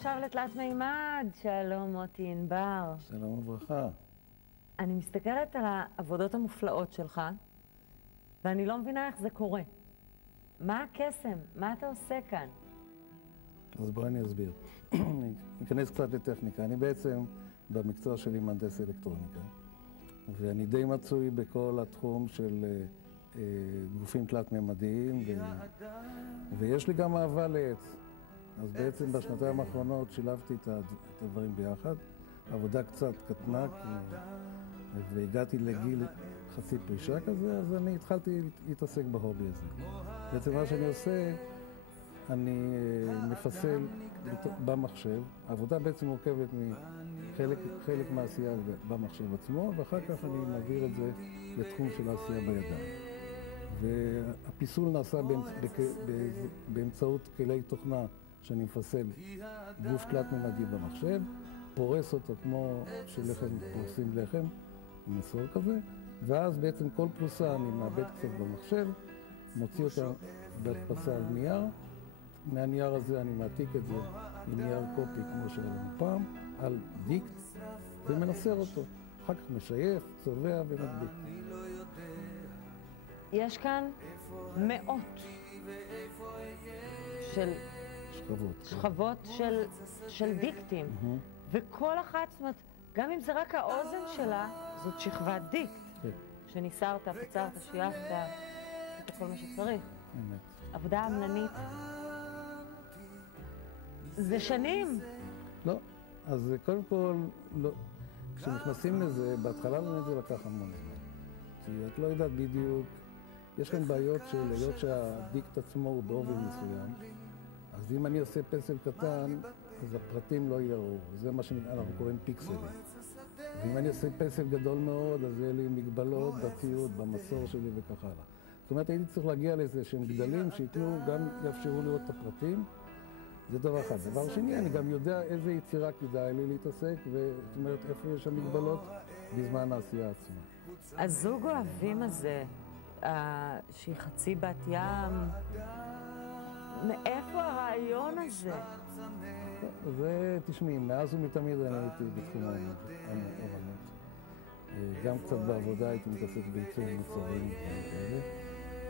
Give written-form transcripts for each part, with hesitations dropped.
עכשיו לתלת מימד. שלום מוטי ענבר. שלום וברכה. אני מסתכלת על העבודות המופלאות שלך, ואני לא מבינה איך זה קורה. מה הקסם? מה אתה עושה כאן? אז בואי אני אסביר. ניכנס קצת לטכניקה. אני בעצם במקצוע שלי מהנדס אלקטרוניקה, ואני די מצוי בכל התחום של גופים תלת-ממדיים, ויש לי גם אהבה לעץ. אז בעצם בשנתיים האחרונות שילבתי את הדברים ביחד. העבודה קצת קטנה, והגעתי לגיל חצי פרישה כזה, אז אני התחלתי להתעסק בהובי הזה. בעצם מה שאני עושה, אני מפסל במחשב. העבודה בעצם מורכבת מחלק מהעשייה במחשב עצמו, ואחר כך אני מעביר את זה לתחום של העשייה בידיים. והפיסול נעשה באמצעות כלי תוכנה שאני מפסל גוף תלת-ממדי במחשב, פורס אותו כמו שלחם פורסים לחם, עם מסור כזה, ואז בעצם כל פרוסה אני מאבד קצת במחשב, מוציא אותה בהדפסה על נייר. מהנייר הזה אני מעתיק את זה מנייר קופי כמו שהיה לנו פעם, על דיקט, ומנסר אותו. אחר כך משייף, צובע ומדביק. יש כאן מאות של שכבות של דיקטים, וכל אחת, זאת אומרת, גם אם זה רק האוזן שלה, זאת שכבת דיקט, שניסרת, פצרת, שייפת, את כל מה שצריך. עבודה עמלנית. זה שנים. לא, אז קודם כל, לא. כשנכנסים לזה, בהתחלה באמת זה לקח המון זמן. כי את לא יודעת בדיוק, יש כאן בעיות של היות שהדיקט עצמו הוא בעובי מסוים, אז אם אני עושה פסל קטן, אז הפרטים לא יראו. זה מה שאנחנו קוראים פיקסלים. ואם אני עושה פסל גדול מאוד, אז יהיה לי מגבלות בציוד, במסור שלי וכך הלאה. זאת אומרת, הייתי צריך להגיע לזה שהם גדלים, שיתנו, גם יאפשרו לראות את הפרטים. זה דבר אחד. דבר שני, אני גם יודע איזה יצירה כדאי לי להתעסק, זאת אומרת, איפה יש המגבלות בזמן העשייה עצמה. הזוג אוהבים הזה, שהיא חצי בת ים, מאיפה הרעיון הזה? זה, תשמעי, מאז ומתמיד אני הייתי בתחום האומנות. גם קצת בעבודה הייתי מתעסק בייצור מוצרים כאלה,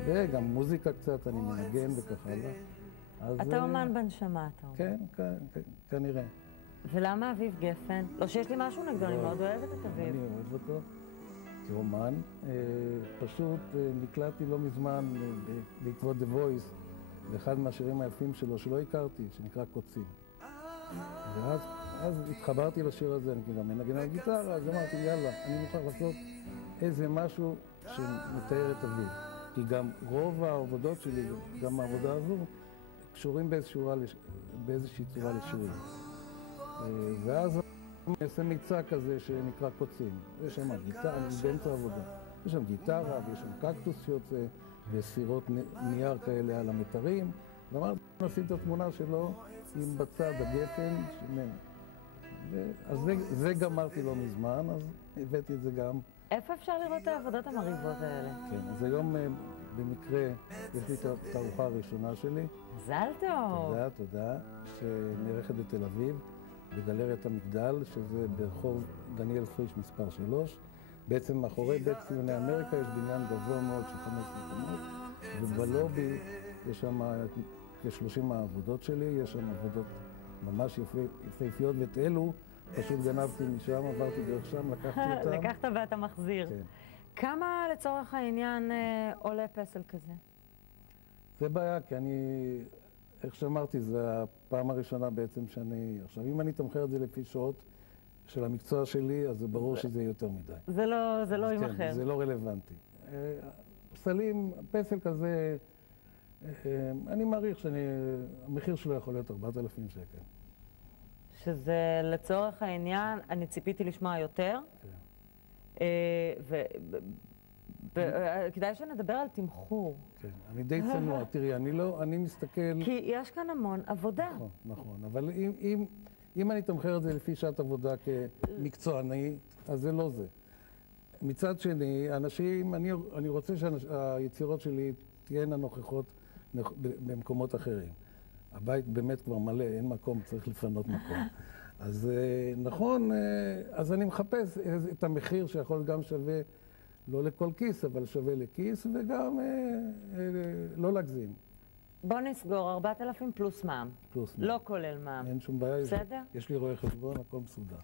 וגם מוזיקה קצת, אני מנגן וכך הלאה. אתה אומן בנשמה, אתה אומר. כן, כנראה. ולמה אביב גפן? לא שיש לי משהו נגדו, אני מאוד אוהבת את אביב. אני אוהב אותו כאומן. פשוט נקלעתי לא מזמן בעקבות The Voice, לאחד מהשירים היפים שלו שלא הכרתי, שנקרא קוצים. ואז התחברתי לשיר הזה, אני גם מנגן על גיטרה, אז אמרתי, יאללה, אני מוכרח לעשות איזה משהו שמתאר את אביב. כי גם רוב העבודות שלי, גם העבודה הזו, קשורים באיזושהי צורה לשירים. ואז אני אעשה מיצע כזה שנקרא קוצים. יש שם גיטרה, אני באמצע עבודה. יש שם גיטרה, ויש שם קקטוס שיוצא, וסירות נייר כאלה על המתרים. ואמרתי, נשים את התמונה שלו עם בצד הגפן. אז זה גמרתי לא מזמן, אז הבאתי את זה גם. איפה אפשר לראות את העבודות המרהיבות האלה? כן, אז היום במקרה יש לי את התערוכה הראשונה שלי. מזל טוב. תודה, שנערכת בתל אביב, בגלריית המגדל, שזה ברחוב דניאל פריש מספר 3. בעצם מאחורי בית ציוני אמריקה יש בניין גבוה מאוד של 15 קומות, ובלובי יש שם כ-30 העבודות שלי, יש שם עבודות ממש יפהפיות, ואת אלו פשוט גנבתי משם, עברתי דרך שם, לקחתי אותם. לקחת ואתה מחזיר. כן. כמה לצורך העניין עולה פסל כזה? זה בעיה, כי אני, איך שאמרתי, זו הפעם הראשונה בעצם שאני, עכשיו אם אני תמחר את זה לפי שעות של המקצוע שלי, אז זה ברור שזה יותר מדי. זה לא יימחר. כן, זה לא רלוונטי. פסלים, פסל כזה, אני מעריך שהמחיר שלו יכול להיות 4,000 שקל. שזה לצורך העניין, אני ציפיתי לשמוע יותר. כן. כדאי שנדבר על תמחור. כן, אני די צנוע. תראי, אני מסתכל... כי יש כאן המון עבודה. נכון, אבל אם אני תמחר את זה לפי שעת עבודה כמקצועני, אז זה לא זה. מצד שני, אנשים, אני רוצה שהיצירות שלי תהיינה נוכחות במקומות אחרים. הבית באמת כבר מלא, אין מקום, צריך לפנות מקום. אז נכון, אז אני מחפש את המחיר שיכול להיות גם שווה, לא לכל כיס, אבל שווה לכיס, וגם לא להגזים. בוא נסגור, 4,000 פלוס מע"מ. פלוס מע"מ. לא כולל מע"מ. אין שום בעיה. בסדר? יש לי רואה חשבון, הכל מסודר.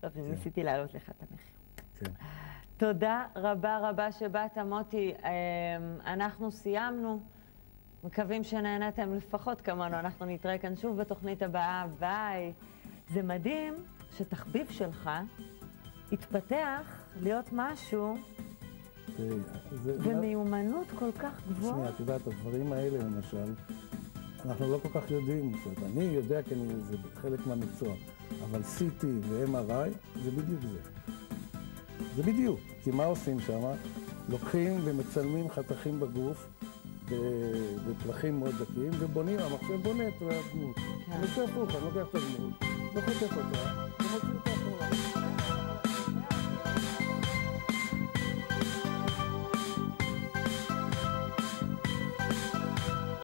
טוב, ניסיתי להעלות לך את המחיר. כן. תודה רבה רבה שבאת, מוטי. אנחנו סיימנו. מקווים שנהנתם לפחות כמונו. אנחנו נתראה כאן שוב בתוכנית הבאה. ביי. זה מדהים שתחביב שלך התפתח להיות משהו במיומנות כל כך גבוהה. שנייה, את יודעת, הדברים האלה למשל, אנחנו לא כל כך יודעים. זאת אומרת, אני יודע כי זה חלק מהמקצוע, אבל CT ו-MRI זה בדיוק זה. זה בדיוק. כי מה עושים שם? לוקחים ומצלמים חתכים בגוף בפלחים מאוד דקים, ובונים, המחשב בונה את הדמות. אני עושה הפוך, אני לוקח את הדמות, לא חותך אותה, ומוציא אותה.